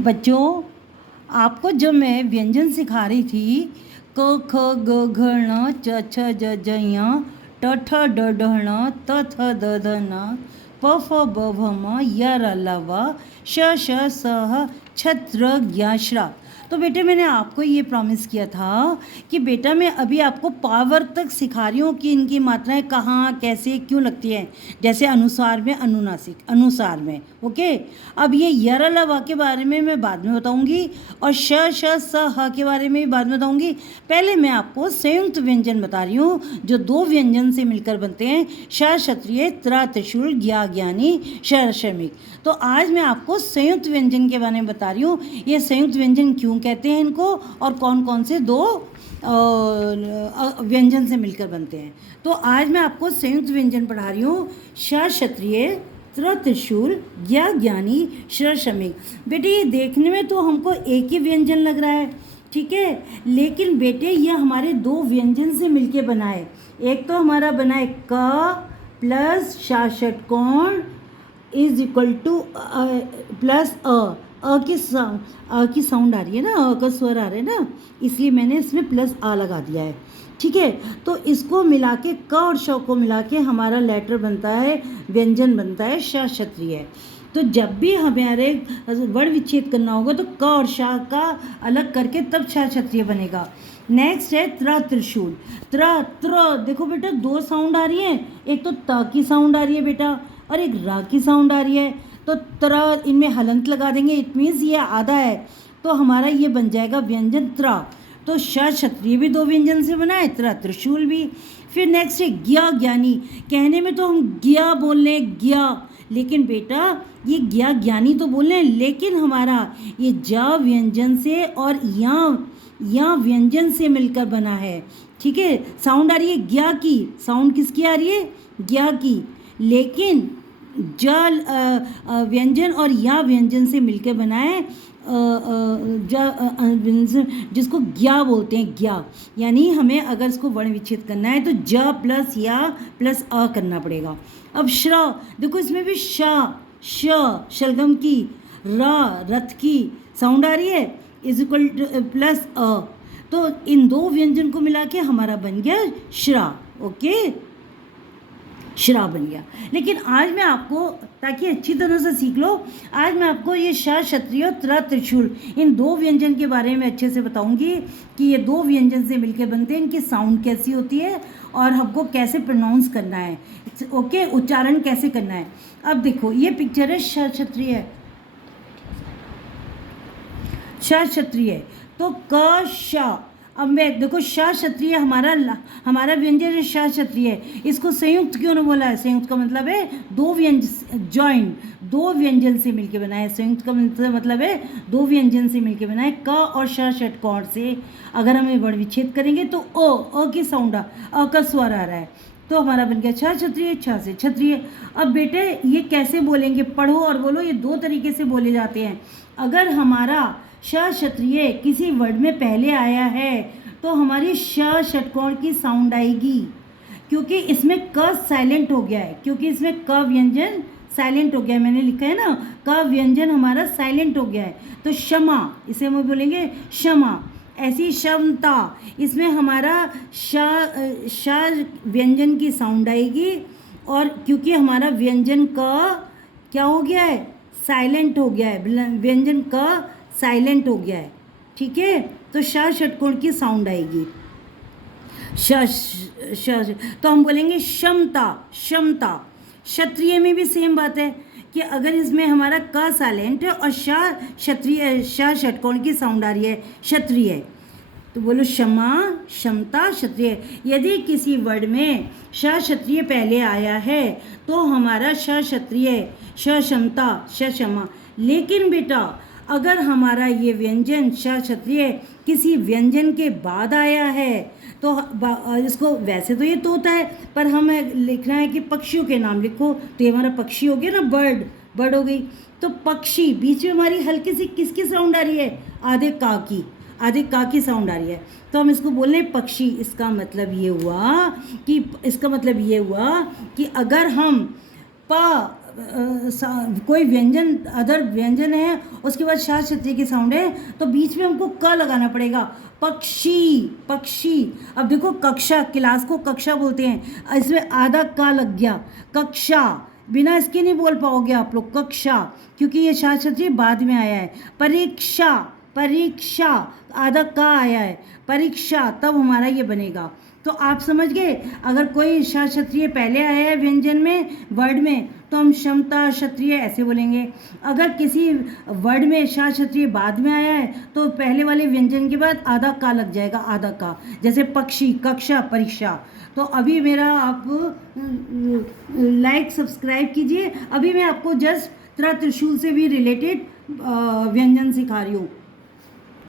बच्चों, आपको जब मैं व्यंजन सिखा रही थी क ख ग घ ण च छ ज झ ञ ट ठ ड ढ ण त थ द ध न प फ ब भ म य र ल व श श स ह छ ज्ञ श्र। तो बेटे मैंने आपको ये प्रॉमिस किया था कि बेटा मैं अभी आपको पावर तक सिखा रही हूँ कि इनकी मात्राएं कहाँ कैसे क्यों लगती हैं, जैसे अनुसार में अनुनासिक अनुसार में। ओके, अब ये यरलवा के बारे में मैं बाद में बताऊंगी और श श स ह के बारे में भी बाद में बताऊंगी। पहले मैं आपको संयुक्त व्यंजन बता रही हूँ जो दो व्यंजन से मिलकर बनते हैं, श क्षत्रिय त्र त्रिशूल ज्ञा ज्ञानी श श्रमिक। तो आज मैं आपको संयुक्त व्यंजन के बारे में बता रही हूँ, ये संयुक्त व्यंजन क्यों कहते हैं इनको और कौन कौन से दो व्यंजन से मिलकर बनते हैं। तो आज मैं आपको संयुक्त व्यंजन पढ़ा रही हूँ, श क्षत्रिय त्र त्रिशूल ज्ञा ज्ञानी श श्रमिक। बेटे ये देखने में तो हमको एक ही व्यंजन लग रहा है, ठीक है, लेकिन बेटे ये हमारे दो व्यंजन से मिलके बना है। एक तो हमारा बना है क प्लस श षटकोण इज इक्वल टू प्लस अ की साउंड आ रही है ना, अ का स्वर आ रहा है ना, इसलिए मैंने इसमें प्लस आ लगा दिया है, ठीक है। तो इसको मिला के क और श को मिला के हमारा लेटर बनता है, व्यंजन बनता है श क्षत्रिय। तो जब भी हमारे वर्ण विच्छेद करना होगा तो क और श का अलग करके तब श क्षत्रिय बनेगा। नेक्स्ट है त्र त्रिशूल। त्र देखो बेटा दो साउंड आ रही है, एक तो त की साउंड आ रही है बेटा और एक रा की साउंड आ रही है। तो त्र इनमें हलंत लगा देंगे, इट मीन्स ये आधा है, तो हमारा ये बन जाएगा व्यंजन त्र। तो श क्षत्रिय भी दो व्यंजन से बना है, त्र त्रिशूल भी। फिर नेक्स्ट है ज्ञा ज्ञानी। कहने में तो हम ज्ञा बोल रहे हैं ज्ञा, लेकिन बेटा ये ज्ञा ज्ञानी तो बोल रहे हैं, लेकिन हमारा ये ज व्यंजन से और या व्यंजन से मिलकर बना है, ठीक है। साउंड आ रही है ज्ञा की, साउंड किसकी आ रही है, ज्ञा की, लेकिन जल व्यंजन और या व्यंजन से मिलकर बना है जिसको ज्ञा बोलते हैं, ज्ञा। यानी हमें अगर इसको वर्ण विच्छेद करना है तो ज प्लस या प्लस अ करना पड़ेगा। अब श्र, देखो इसमें भी श शलगम की, रथ की साउंड आ रही है, इज इक्वल प्लस अ। तो इन दो व्यंजन को मिला के हमारा बन गया श्रा। ओके, श्रा बन गया। लेकिन आज मैं आपको, ताकि अच्छी तरह से सीख लो, आज मैं आपको ये श क्षत्रिय और त्र त्रिशूल इन दो व्यंजन के बारे में अच्छे से बताऊंगी कि ये दो व्यंजन से मिलकर बनते हैं, इनकी साउंड कैसी होती है और हमको कैसे प्रोनाउंस करना है, ओके, उच्चारण कैसे करना है। अब देखो ये पिक्चर है श क्षत्रिय, श क्षत्रिय, तो क श। अब मैं देखो श क्षत्रिय हमारा व्यंजन है श क्षत्रिय, इसको संयुक्त क्यों ना बोला है, संयुक्त का मतलब है दो व्यंजन, जॉइंट, दो व्यंजन से मिलके बना है। संयुक्त का मतलब है दो व्यंजन से मिलके बना है। क और श षटकोण से अगर हम वर्ण विच्छेद करेंगे तो अ की साउंड, अ का स्वर आ रहा है, तो हमारा बन गया छ क्षत्रिय, छ से क्षत्रिय। अब बेटे ये कैसे बोलेंगे, पढ़ो और बोलो, ये दो तरीके से बोले जाते हैं। अगर हमारा श क्षत्रिय किसी वर्ड में पहले आया है तो हमारी श षटकोण की साउंड आएगी, क्योंकि इसमें क साइलेंट हो गया है, क्योंकि इसमें क व्यंजन साइलेंट हो गया है, मैंने लिखा है ना, क व्यंजन हमारा साइलेंट हो गया है। तो क्षमा, इसे हम बोलेंगे क्षमा। ऐसी क्षमता, इसमें हमारा श व्यंजन की साउंड आएगी, और क्योंकि हमारा व्यंजन क क्या हो गया है, साइलेंट हो गया है, व्यंजन क साइलेंट हो गया है, ठीक है। तो श षटकोण की साउंड आएगी तो हम बोलेंगे क्षमता, क्षमता। क्षत्रिय में भी सेम बात है कि अगर इसमें हमारा क साइलेंट है और श षटकोण की साउंड आ रही है क्षत्रिय, तो बोलो क्षमा, क्षमता, क्षत्रिय। यदि किसी वर्ड में श क्षत्रिय पहले आया है तो हमारा श क्षत्रिय, श क्षमता, श क्षमा। लेकिन बेटा अगर हमारा ये व्यंजन श क्षत्रिय किसी व्यंजन के बाद आया है तो इसको, वैसे तो ये तोता है पर हमें लिखना है कि पक्षियों के नाम लिखो, तो ये हमारा पक्षी हो गया ना, बर्ड हो गई। तो पक्षी, बीच में हमारी हल्की सी किसकी साउंड आ रही है, आधे का की साउंड आ रही है, तो हम इसको बोल रहे हैं पक्षी। इसका मतलब ये हुआ कि अगर हम कोई व्यंजन अदर व्यंजन है उसके बाद शाह क्षत्रिय की साउंड है तो बीच में हमको क लगाना पड़ेगा। पक्षी, पक्षी। अब देखो कक्षा, क्लास को कक्षा बोलते हैं, इसमें आधा का लग गया, कक्षा। बिना इसके नहीं बोल पाओगे आप लोग कक्षा, क्योंकि ये शाह क्षत्रिय बाद में आया है। परीक्षा, परीक्षा, आधा का आया है, परीक्षा, तब हमारा ये बनेगा। तो आप समझ गए, अगर कोई शाह क्षत्रिय पहले आया है व्यंजन में, वर्ड में, तो हम क्षमता क्षत्रिय ऐसे बोलेंगे। अगर किसी वर्ड में शाह क्षत्रिय बाद में आया है तो पहले वाले व्यंजन के बाद आधा का लग जाएगा, आधा का। जैसे पक्षी, कक्षा, परीक्षा। तो अभी मेरा आप लाइक सब्सक्राइब कीजिए। अभी मैं आपको जस्ट त्रिशूल से भी रिलेटेड व्यंजन सिखा रही हूँ।